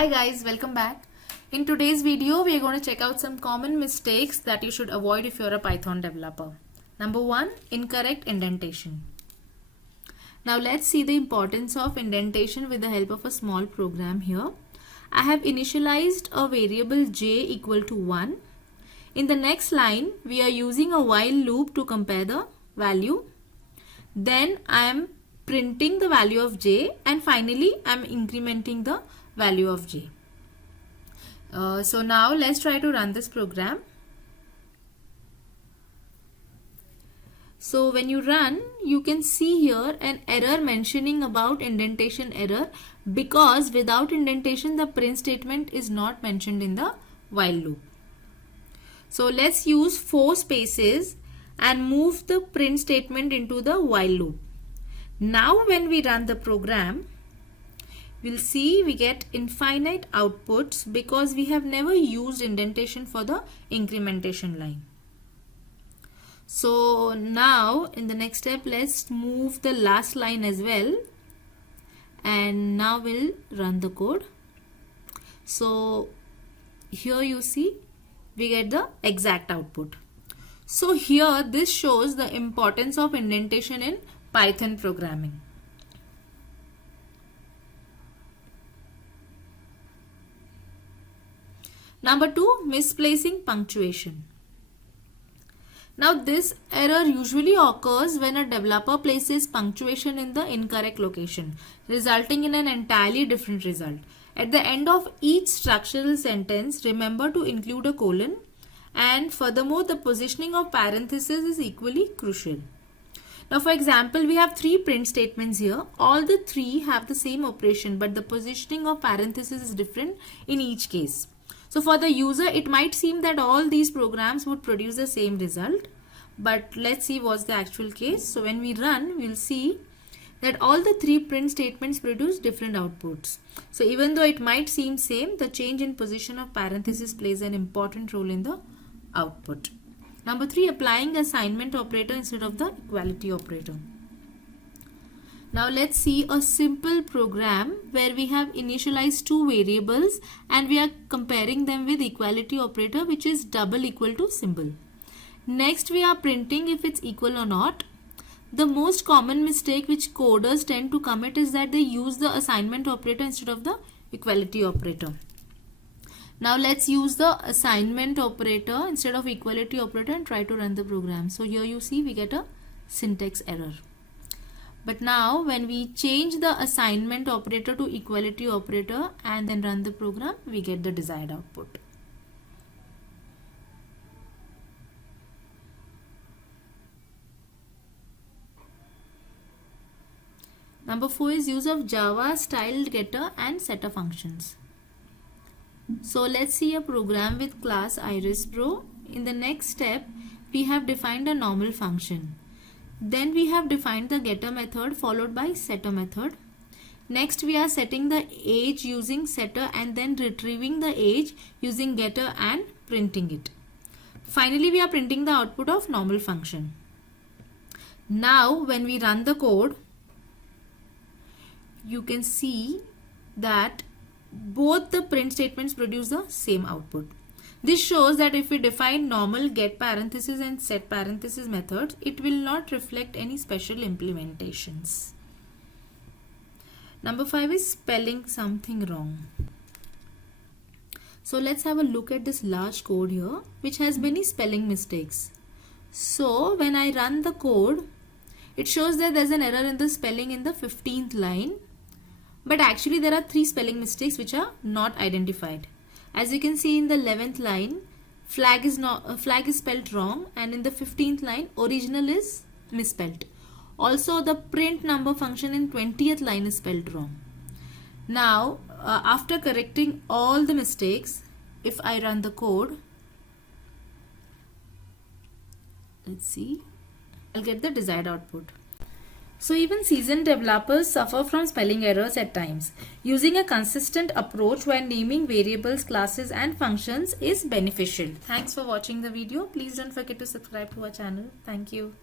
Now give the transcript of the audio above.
Hi guys, welcome back. In today's video, we are going to check out some common mistakes that you should avoid if you're a Python developer. Number 1, incorrect indentation. Now let's see the importance of indentation with the help of a small program here. I have initialized a variable j equal to 1. In the next line, we are using a while loop to compare the value. Then I am printing the value of j, and finally I am incrementing the value of j. So now let's try to run this program. So when you run, you can see here an error mentioning about indentation error, because without indentation the print statement is not mentioned in the while loop. So let's use 4 spaces and move the print statement into the while loop. Now when we run the program, we'll see we get infinite outputs because we have never used indentation for the incrementation line. So now in the next step, let's move the last line as well, and now we'll run the code. So here you see we get the exact output. So here this shows the importance of indentation in Python programming. Number 2, misplacing punctuation. Now this error usually occurs when a developer places punctuation in the incorrect location, resulting in an entirely different result. At the end of each structural sentence, remember to include a colon, and furthermore the positioning of parentheses is equally crucial. Now for example, we have 3 print statements here. All the 3 have the same operation, but the positioning of parentheses is different in each case. So for the user, it might seem that all these programs would produce the same result, but let's see what's the actual case. So when we run, we'll see that all the 3 print statements produce different outputs. So even though it might seem same, the change in position of parentheses plays an important role in the output. Number 3, applying assignment operator instead of the equality operator. Now let's see a simple program where we have initialized 2 variables and we are comparing them with equality operator, which is double equal to symbol. Next we are printing if it's equal or not. The most common mistake which coders tend to commit is that they use the assignment operator instead of the equality operator. Now let's use the assignment operator instead of equality operator and try to run the program. So here you see we get a syntax error. But now when we change the assignment operator to equality operator and then run the program, we get the desired output. Number 4 is use of Java styled getter and setter functions. So let's see a program with class IrisPro. In the next step, we have defined a normal function. Then we have defined the getter method followed by setter method. Next we are setting the age using setter and then retrieving the age using getter and printing it. Finally we are printing the output of normal function. Now when we run the code, you can see that both the print statements produce the same output. This shows that if we define normal get parentheses and set parentheses methods, it will not reflect any special implementations. Number 5 is spelling something wrong. So let's have a look at this large code here, which has many spelling mistakes. So when I run the code, it shows that there's an error in the spelling in the 15th line, but actually there are 3 spelling mistakes which are not identified. As you can see in the 11th line, flag is spelled wrong, and in the 15th line, original is misspelled. Also the print number function in 20th line is spelled wrong. Now after correcting all the mistakes, if I run the code, let's see, I'll get the desired output. So even seasoned developers suffer from spelling errors at times. Using a consistent approach when naming variables, classes and functions is beneficial. Thanks for watching the video. Please don't forget to subscribe to our channel. Thank you.